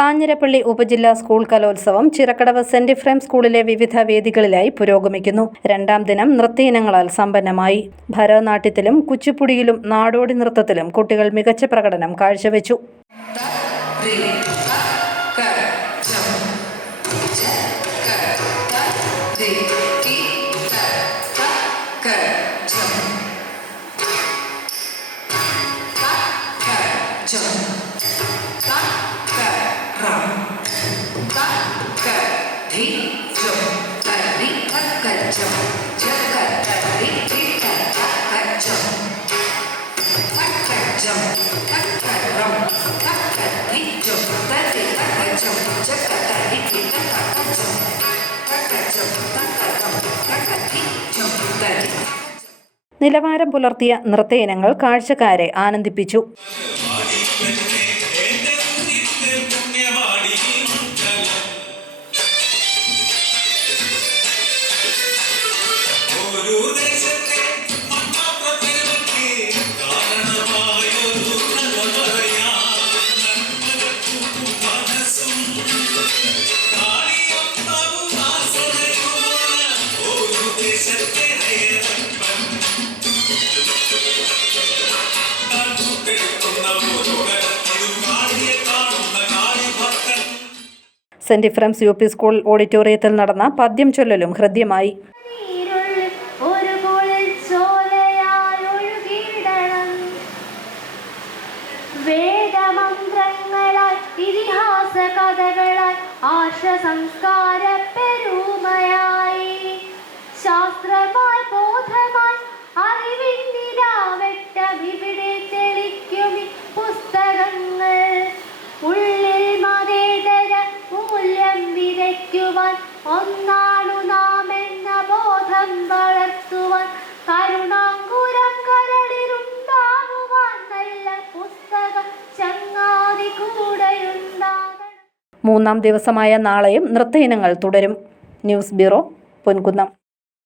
കാഞ്ഞിരപ്പള്ളി ഉപജില്ലാ സ്കൂൾ കലോത്സവം ചിറക്കടവ് സെന്റ് ഇഫ്രേം സ്കൂളിലെ വിവിധ വേദികളിലായി പുരോഗമിക്കുന്നു. രണ്ടാം ദിനം നൃത്തയിനങ്ങളാൽ സമ്പന്നമായി. ഭരതനാട്യത്തിലും കുച്ചിപ്പുടിയിലും നാടോടി നൃത്തത്തിലും കുട്ടികൾ മികച്ച പ്രകടനം കാഴ്ചവെച്ചു. നിലവാരം പുലർത്തിയ നൃത്തയിനങ്ങൾ കാഴ്ചക്കാരെ ആനന്ദിപ്പിച്ചു. Saint Ephrem's U P school ഓഡിറ്റോറിയത്തിൽ നടന്ന പദ്യം ചൊല്ലലും ഹൃദ്യമായി. വേദമന്ത്രങ്ങളാൽ ഇതിഹാസ കഥകളാൽ ആർഷ സംസ്കാര പെരുമയായി ശാസ്ത്രമായി ബോധമായി അറിവിന്നിലാവട്ടം ഇവിടെ തെളിക്കും പുസ്തകങ്ങൾ. ഉള്ളിൽ മതേതര മൂല്യം വിതയ്ക്കുവാൻ ഒന്നാണു നാം എന്ന ബോധം വളർത്തുവാൻ കരുണാങ്കുരം കരളിലുണ്ടാകുവാൻ നല്ല പുസ്തക ചങ്ങാതി കൂടെയുണ്ടാകണം. മൂന്നാം ദിവസമായ നാളെയും നൃത്തയിനങ്ങൾ തുടരും. News bureau, Ponkunnam.